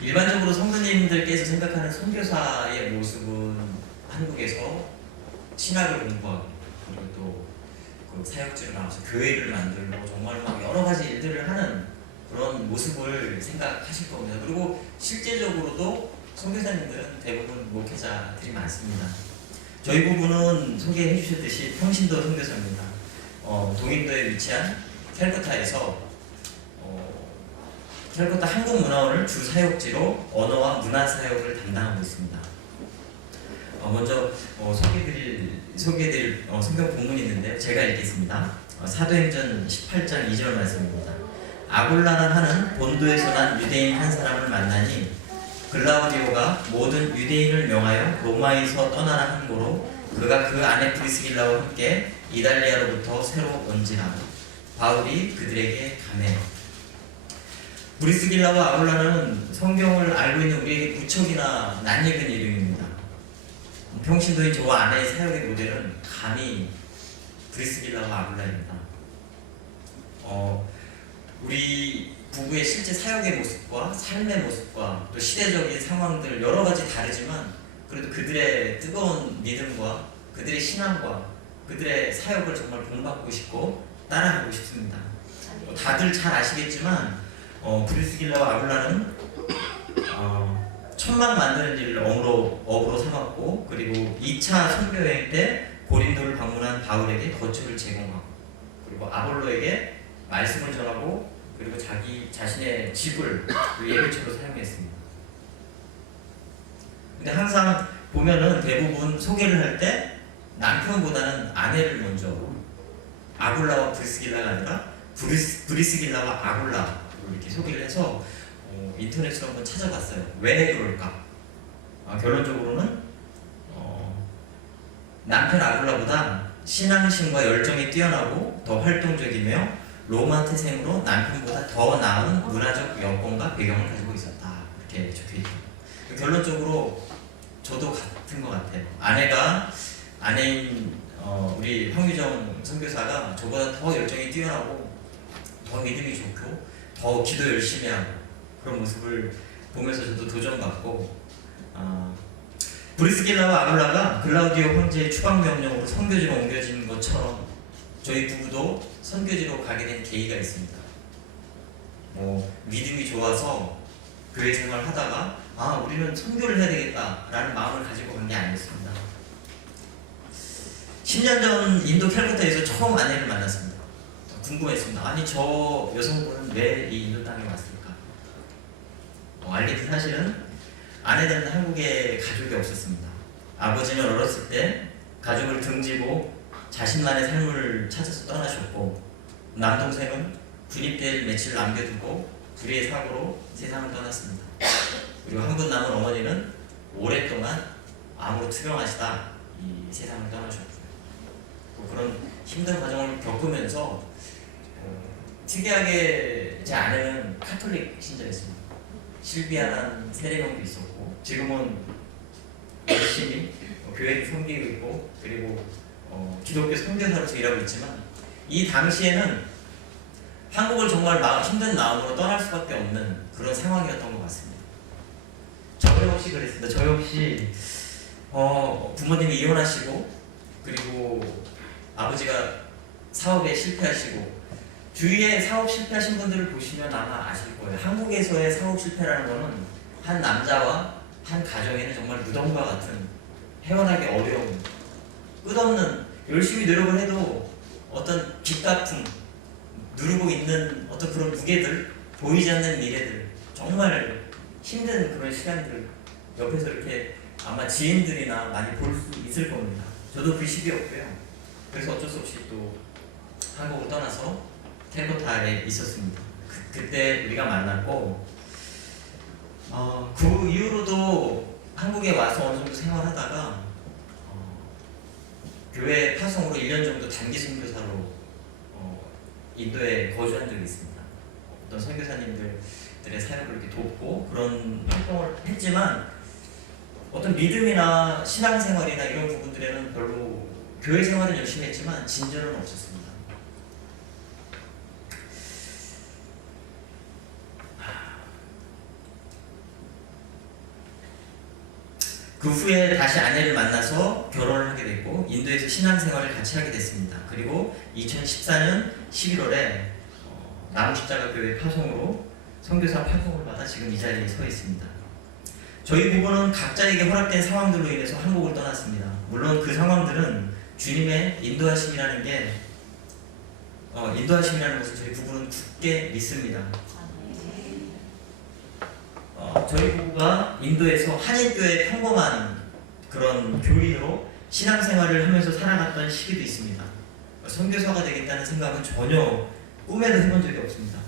일반적으로 성도님들께서 생각하는 선교사의 모습은 한국에서 신학을 공부하고 그리고 또그 사역지로 나와서 교회를 만들고 정말 막 여러 가지 일들을 하는 그런 모습을 생각하실 겁니다. 그리고 실제적으로도 선교사님들은 대부분 목회자들이 많습니다. 저희 부부는 소개해 주셨듯이 평신도 선교사입니다. 동인도에 위치한 캘커타에서 캘커타 한국문화원을 주 사역지로 언어와 문화 사역을 담당하고 있습니다. 먼저 소개해드릴 성경 본문이 있는데요. 제가 읽겠습니다. 사도행전 18장 2절 말씀입니다. 아굴라라 하는 본도에서 난 유대인 한 사람을 만나니 글라우디오가 모든 유대인을 명하여 로마에서 떠나라 한 고로 그가 그 아내 브리스길라와 함께 이달리아로부터 새로 온지라. 바울이 그들에게 가매. 브리스길라와 아굴라는 성경을 알고 있는 우리에게 무척이나 낯익은 이름입니다. 평신도인 저와 아내의 사역의 모델은 감히 브리스길라와 아굴라입니다. 우리 부부의 실제 사역의 모습과 삶의 모습과 또 시대적인 상황들 여러 가지 다르지만 그래도 그들의 뜨거운 믿음과 그들의 신앙과 그들의 사역을 정말 본받고 싶고 따라가고 싶습니다. 다들 잘 아시겠지만 브리스길라와 아굴라는 천막 만드는 일을 업으로 삼았고 그리고 2차 선교여행 때 고린도를 방문한 바울에게 거처를 제공하고 그리고 아볼로에게 말씀을 전하고 그리고 자신의 집을 예배처로 사용했습니다. 근데 항상 보면은 대부분 소개를 할 때 남편보다는 아내를 먼저 아굴라와 브리스길라가 아니라 브리스길라와 아굴라로 이렇게 소개를 해서 인터넷으로 한번 찾아봤어요. 왜 그럴까? 결론적으로는 남편 아굴라보다 신앙심과 열정이 뛰어나고 더 활동적이며 로마 태생으로 남편보다 더 나은 문화적 여건과 배경을 가지고 있었다. 이렇게 적혀있죠. 결론적으로 저도 같은 것 같아요. 아내인 우리 황유정 선교사가 저보다 더 열정이 뛰어나고 더 믿음이 좋고 더 기도 열심히 하고 그런 모습을 보면서 저도 도전받고 브리스길라와 아굴라가 글라우디오 황제의 추방 명령으로 선교지로 옮겨진 것처럼 저희 부부도 선교지로 가게 된 계기가 있습니다. 믿음이 좋아서 교회 생활을 하다가 우리는 선교를 해야 되겠다라는 마음을 가지고 간 게 아니었습니다. 10년 전 인도 캘커타에서 처음 아내를 만났습니다. 궁금했습니다. 아니 저 여성분은 왜 이 인도 땅에 왔을까? 알겠지. 사실은 아내는 한국에 가족이 없었습니다. 아버지는 어렸을 때 가족을 등지고 자신만의 삶을 찾아서 떠나셨고 남동생은 군입대를 며칠 남겨두고 불의의 사고로 세상을 떠났습니다. 그리고 한 분 남은 어머니는 오랫동안 암으로 투병하시다 이 세상을 떠나셨고요. 그런 힘든 과정을 겪으면서 특이하게 제 아내는 카톨릭 신자였습니다. 실비아라는 세례명도 있었고 지금은 열심히 교회를 섬기고 있고 그리고 기독교 선교사로서 일하고 있지만 이 당시에는 한국을 정말 힘든 마음으로 떠날 수밖에 없는 그런 상황이었던 것 같습니다. 저 역시 그랬습니다. 저 역시 부모님이 이혼하시고 그리고 아버지가 사업에 실패하시고 주위에 사업 실패하신 분들을 보시면 아마 아실 거예요. 한국에서의 사업 실패라는 거는 한 남자와 한 가정에는 정말 무덤과 같은 헤어나기 어려운 끝없는 열심히 노력을 해도 어떤 빚갚음 누르고 있는 어떤 그런 무게들 보이지 않는 미래들 정말 힘든 그런 시간들 옆에서 이렇게 아마 지인들이나 많이 볼 수 있을 겁니다. 저도 그 시기였고요. 그래서 어쩔 수 없이 또 한국을 떠나서 캘커타에 있었습니다. 그때 우리가 만났고 그 이후로도 한국에 와서 어느 정도 생활하다가 교회 파송으로 1년 정도 단기 선교사로 인도에 거주한 적이 있습니다. 어떤 선교사님들의 사역을 이렇게 돕고 그런 활동을 했지만 어떤 믿음이나 신앙생활이나 이런 부분들에는 별로 교회 생활은 열심히 했지만 진전은 없었습니다. 그 후에 다시 아내를 만나서 결혼을 하게 됐고 인도에서 신앙생활을 같이 하게 됐습니다. 그리고 2014년 11월에 나무십자가 교회 파송으로 선교사 파송을 받아 지금 이 자리에 서 있습니다. 저희 부부는 각자에게 허락된 상황들로 인해서 한국을 떠났습니다. 물론 그 상황들은 주님의 인도하심이라는 게 인도하심이라는 것을 저희 부부는 굳게 믿습니다. 저희 부부가 인도에서 한인교회 평범한 그런 교인으로 신앙생활을 하면서 살아갔던 시기도 있습니다. 선교사가 되겠다는 생각은 전혀 꿈에도 해본 적이 없습니다.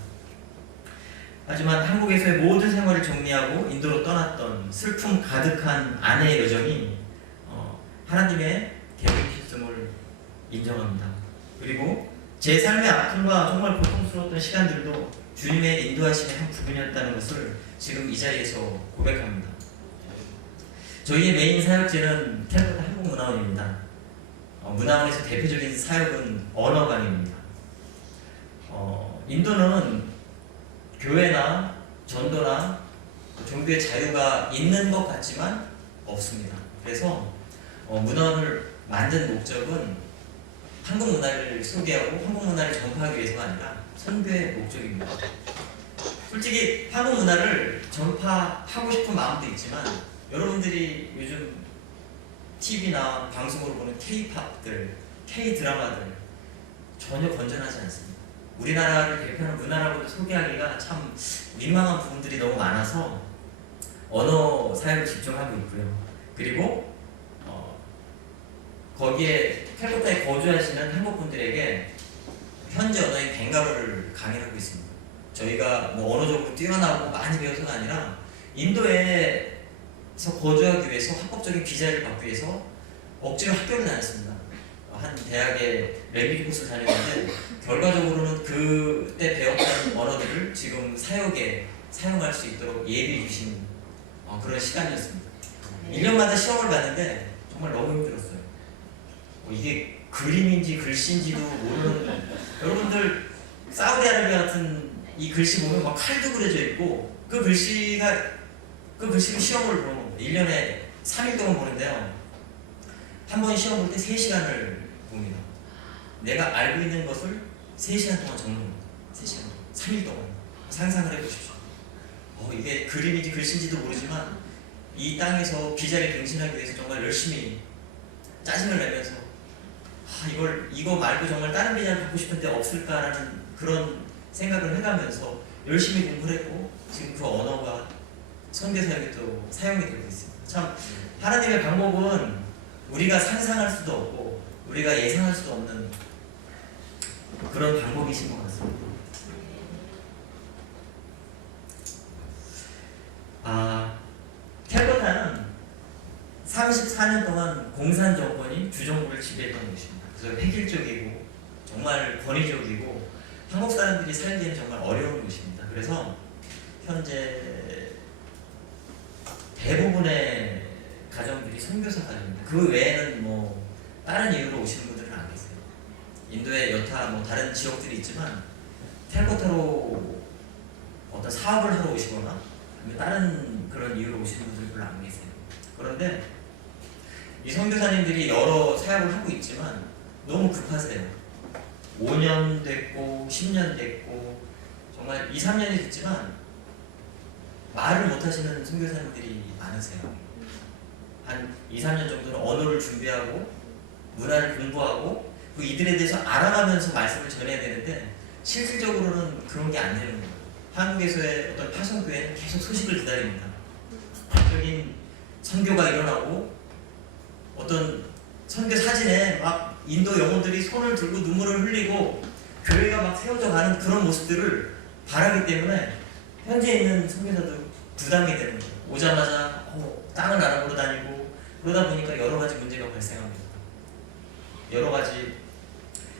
하지만 한국에서의 모든 생활을 정리하고 인도로 떠났던 슬픔 가득한 아내의 여정이 하나님의 계획이셨음을 인정합니다. 그리고 제 삶의 아픔과 정말 고통스러웠던 시간들도 주님의 인도하심의 한 부분이었다는 것을 지금 이 자리에서 고백합니다. 저희의 메인 사역지는 캘커타 한국문화원입니다. 문화원에서 대표적인 사역은 언어 강의입니다. 인도는 교회나 전도나 종교의 자유가 있는 것 같지만 없습니다. 그래서 문화원을 만든 목적은 한국 문화를 소개하고 한국 문화를 전파하기 위해서가 아니라 선교의 목적입니다. 솔직히 한국 문화를 전파하고 싶은 마음도 있지만 여러분들이 요즘 TV나 방송으로 보는 K-팝들, K-드라마들 전혀 건전하지 않습니다. 우리나라를 대표하는 문화라고도 소개하기가 참 민망한 부분들이 너무 많아서 언어 사역을 집중하고 있고요. 그리고 거기에 캘커타에 거주하시는 한국분들에게 현지 언어인 벵갈어를 강의하고 있습니다. 저희가 뭐 언어적으로 뛰어나고 많이 배워서가 아니라 인도에서 거주하기 위해서 합법적인 비자를 받기 위해서 억지로 학교를 다녔습니다. 한 대학에 레미기 코스를 다녔는데 결과적으로는 그때 배웠던 언어들을 지금 사역에 사용할 수 있도록 예비해 주신 그런 시간이었습니다. 1년마다 시험을 봤는데 정말 너무 힘들었어요. 이게 그림인지 글씨인지도 모르는 여러분들 사우디아라비아 같은 이 글씨 보면 막 칼도 그려져 있고 그 글씨를 시험을 보는 겁니다. 1년에 3일 동안 보는데요. 한 번 시험 볼 때 3시간을 봅니다. 내가 알고 있는 것을 3시간 동안 적는 겁니다. 3시간, 3일 동안. 상상을 해보십시오. 이게 그림인지 글씨인지도 모르지만 이 땅에서 비자를 갱신하기 위해서 정말 열심히 짜증을 내면서 이거 말고 정말 다른 비자를 받고 싶은데 없을까라는 그런 생각을 해가면서 열심히 공부를 했고 지금 그 언어가 선교사역에 또 사용이 되고 있습니다. 참 하나님의 방법은 우리가 상상할 수도 없고 우리가 예상할 수도 없는 그런 방법이신 것 같습니다. 캘커타는 34년 동안 공산 정권이 주정부를 지배했던 곳입니다. 그래서 획일적이고 정말 권위적이고 한국 사람들이 살기에는 정말 어려운 곳입니다. 그래서 현재 대부분의 가정들이 선교사 가정입니다. 그 외에는 뭐 다른 이유로 오시는 분들은 안 계세요. 인도의 여타 뭐 다른 지역들이 있지만 캘커타로 어떤 사업을 하러 오시거나 다른 그런 이유로 오시는 분들 별로 안 계세요. 그런데 이 선교사님들이 여러 사역을 하고 있지만 너무 급하세요. 5년 됐고 10년 됐고 정말 2, 3년이 됐지만 말을 못하시는 선교사님들이 많으세요. 한 2, 3년 정도는 언어를 준비하고 문화를 공부하고 그 이들에 대해서 알아가면서 말씀을 전해야 되는데 실질적으로는 그런 게 안 되는 거예요. 한국에서의 어떤 파송교회는 계속 소식을 기다립니다. 적인 선교가 일어나고 어떤 선교 사진에 막 인도 영혼들이 손을 들고 눈물을 흘리고 교회가 막 세워져 가는 그런 모습들을 바라기 때문에 현지에 있는 선교사도 부담이 되는 거예요. 오자마자 땅을 알아보러 다니고 그러다 보니까 여러 가지 문제가 발생합니다. 여러 가지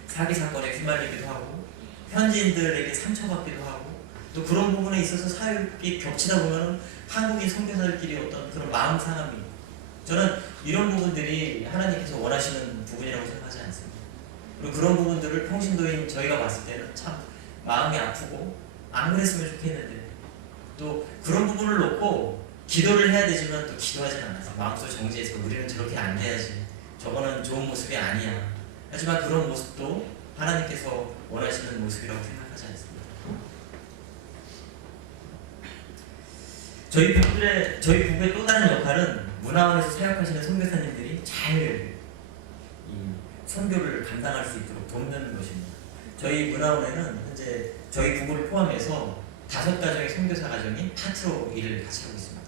사기 사건에 휘말리기도 하고 현지인들에게 상처받기도 하고 또 그런 부분에 있어서 사역이 겹치다 보면 한국인 선교사들끼리 어떤 그런 마음 상함이 저는 이런 부분들이 하나님께서 원하시는 부분이라고 생각하지 않습니다. 그리고 그런 부분들을 평신도인 저희가 봤을 때는 참 마음이 아프고 안 그랬으면 좋겠는데 또 그런 부분을 놓고 기도를 해야 되지만 또 기도하지는 않았어요. 마음속 정지해서 우리는 저렇게 안 돼야지. 저거는 좋은 모습이 아니야. 하지만 그런 모습도 하나님께서 원하시는 모습이라고 생각하지 않습니다. 저희 부부의 또 다른 역할은 문화원에서 사역하시는 선교사님들이 잘 이 선교를 감당할 수 있도록 돕는 것입니다. 저희 문화원에는 현재 저희 부부를 포함해서 5가정의 선교사 가정이 파트로 일을 같이 하고 있습니다.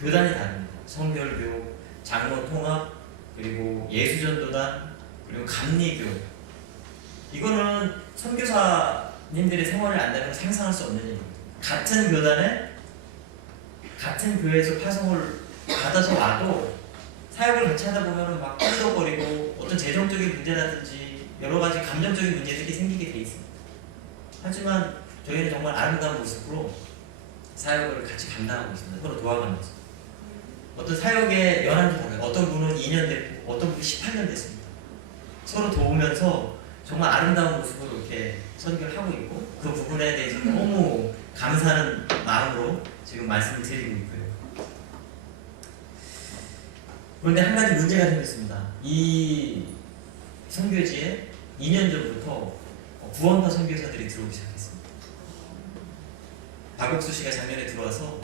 교단이 다릅니다. 성결교, 장로 통합, 그리고 예수전도단, 그리고 감리교. 이거는 선교사님들의 생활을 안다면 상상할 수 없는 일입니다. 같은 교단에 같은 교회에서 파송을 받아서 와도 사역을 같이 하다 보면 막 끄덕거리고 어떤 재정적인 문제라든지 여러 가지 감정적인 문제들이 생기게 돼 있습니다. 하지만 저희는 정말 아름다운 모습으로 사역을 같이 감당하고 있습니다. 서로 도와가면서. 어떤 사역의 연한도 달라요. 어떤 분은 2년 됐고 어떤 분은 18년 됐습니다. 서로 도우면서 정말 아름다운 모습으로 이렇게 선교를 하고 있고 그 부분에 대해서 너무 감사하는 마음으로 지금 말씀을 드리고 있고요. 그런데 한 가지 문제가 생겼습니다. 이 선교지에 2년 전부터 구원파 선교사들이 들어오기 시작했습니다. 박옥수 씨가 작년에 들어와서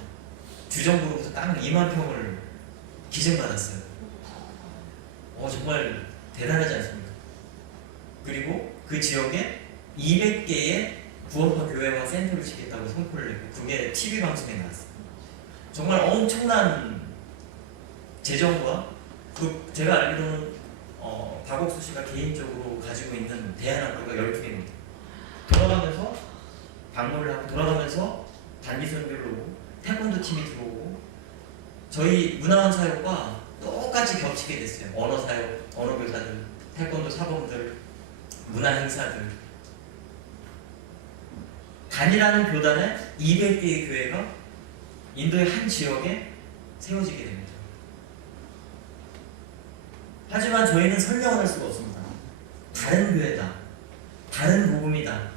주정부로부터 땅을 2만 평을 기증받았어요. 정말 대단하지 않습니까? 그리고 그 지역에 200개의 구원파 교회와 센터를 짓겠다고 선포를 했고 그게 TV 방송에 나왔어요. 정말 엄청난 재정과 제가 알기로는 박옥수 씨가 개인적으로 가지고 있는 대안학교가 12개입니다. 돌아가면서 방문을 하고 돌아가면서 단기 선교를 오고 태권도 팀이 들어오고 저희 문화원 사역과 똑같이 겹치게 됐어요. 언어 사역, 언어 교사들, 태권도 사범들, 문화 행사들. 단이라는 교단에 200개의 교회가 인도의 한 지역에 세워지게 됩니다. 하지만 저희는 설명을 할 수가 없습니다. 다른 교회다. 다른 복음이다.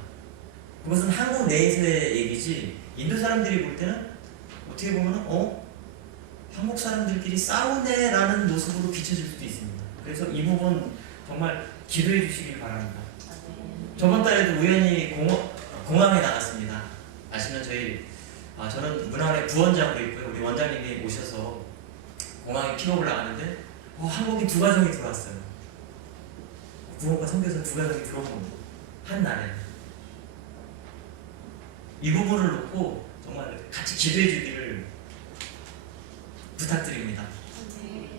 그것은 한국 내에서의 얘기지 인도 사람들이 볼 때는 어떻게 보면 한국 사람들끼리 싸우네 라는 모습으로 비춰질 수도 있습니다. 그래서 이 부분 정말 기도해 주시길 바랍니다. 저번 달에도 우연히 공항에 나갔습니다. 아시면 저는 문화원의 부원장으로 있고요. 우리 원장님이 오셔서 공항에 픽업을 나가는데 한국인 2가정이 들어왔어요. 구원과 선교사 2가정이 들어온 한 날에 이 부분을 놓고 정말 같이 기도해 주기를 부탁드립니다.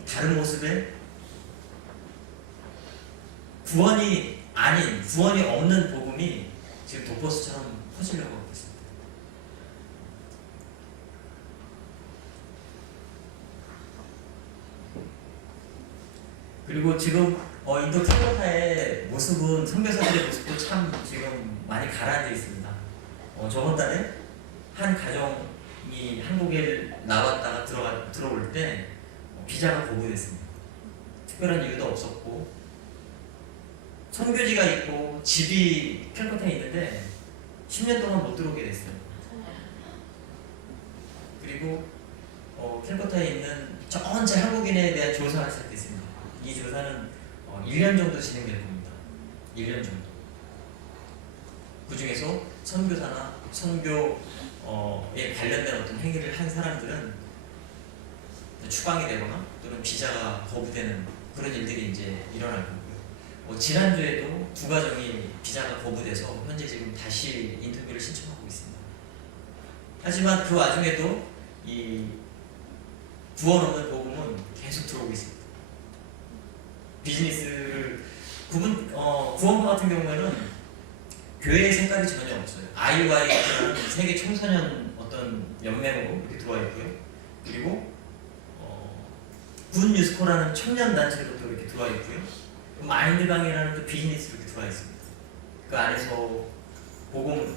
다른 모습에 구원이 없는 복음이 지금 독버스처럼 퍼지려고 하고 있습니다. 그리고 지금 인도 캘커타의 모습은 선교사들의 모습도 참 지금 많이 가라앉아 있습니다. 저번 달에 한 가정이 한국에 나왔다가 들어올 때 비자가 거부됐습니다. 특별한 이유도 없었고 선교지가 있고 집이 캘커타에 있는데 10년 동안 못 들어오게 됐어요. 그리고 캘커타에 있는 전체 한국인에 대한 조사가 시작됐습니다. 이 조사는 1년 정도 진행될 겁니다. 1년 정도. 그 중에서 선교사나 선교에 관련된 어떤 행위를 한 사람들은 추방이 되거나 또는 비자가 거부되는 그런 일들이 이제 일어날 거고요. 지난주에도 2가정이 비자가 거부돼서 현재 지금 다시 인터뷰를 신청하고 있습니다. 하지만 그 와중에도 이 구원 없는 복음은 계속 들어오고 있습니다. 비즈니스를 구원파 같은 경우에는 교회의 색깔이 전혀 없어요. IY라는 세계 청소년 어떤 연맹으로 이렇게 들어와 있고요. 그리고 굿 뉴스코라는 청년 단체로 또 이렇게 들어와 있고요. 마인드방이라는 또 비즈니스로 이렇게 들어와 있습니다. 그 안에서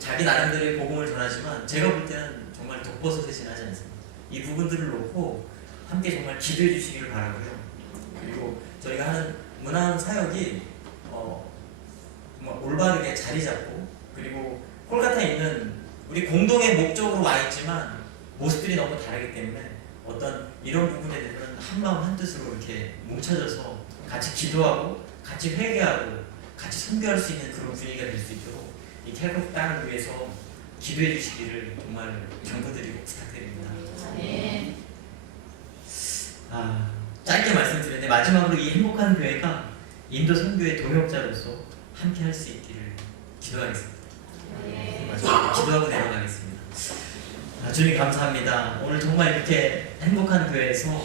자기 나름대로의 복음을 전하지만 제가 볼 때는 정말 독버섯에 하지 않습니다. 이 부분들을 놓고 함께 정말 기도해 주시기를 바라고요. 그리고 저희가 하는 문화원 사역이 정말 올바르게 자리 잡고 그리고 콜카타에 있는 우리 공동의 목적으로 와 있지만 모습들이 너무 다르기 때문에 어떤 이런 부분에 대해서는 한마음 한뜻으로 이렇게 뭉쳐져서 같이 기도하고 같이 회개하고 같이 선교할 수 있는 그런 분위기가 될 수 있도록 이 태국 땅을 위해서 기도해 주시기를 정말 경고드리고 부탁드립니다. 네. 짧게 말씀드렸는데 마지막으로 이 행복한 교회가 인도 선교의 동역자로서 함께 할 수 있기를 기도하겠습니다. 네. 마지막으로 기도하고 내려가겠습니다. 주님 감사합니다. 오늘 정말 이렇게 행복한 교회에서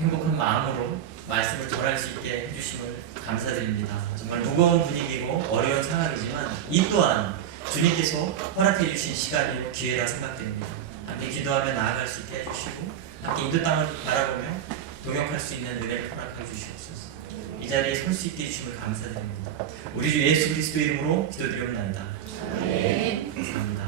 행복한 마음으로 말씀을 전할 수 있게 해주심을 감사드립니다. 정말 무거운 분위기고 어려운 상황이지만 이 또한 주님께서 허락해 주신 시간이고 기회라 생각됩니다. 함께 기도하며 나아갈 수 있게 해주시고 함께 인도 땅을 바라보며 동역할 수 있는 은혜를 허락해 주시옵소서. 이 자리에 설 수 있게 해주심을 감사드립니다. 우리 주 예수 그리스도 이름으로 기도드리옵나이다. 네. 감사합니다.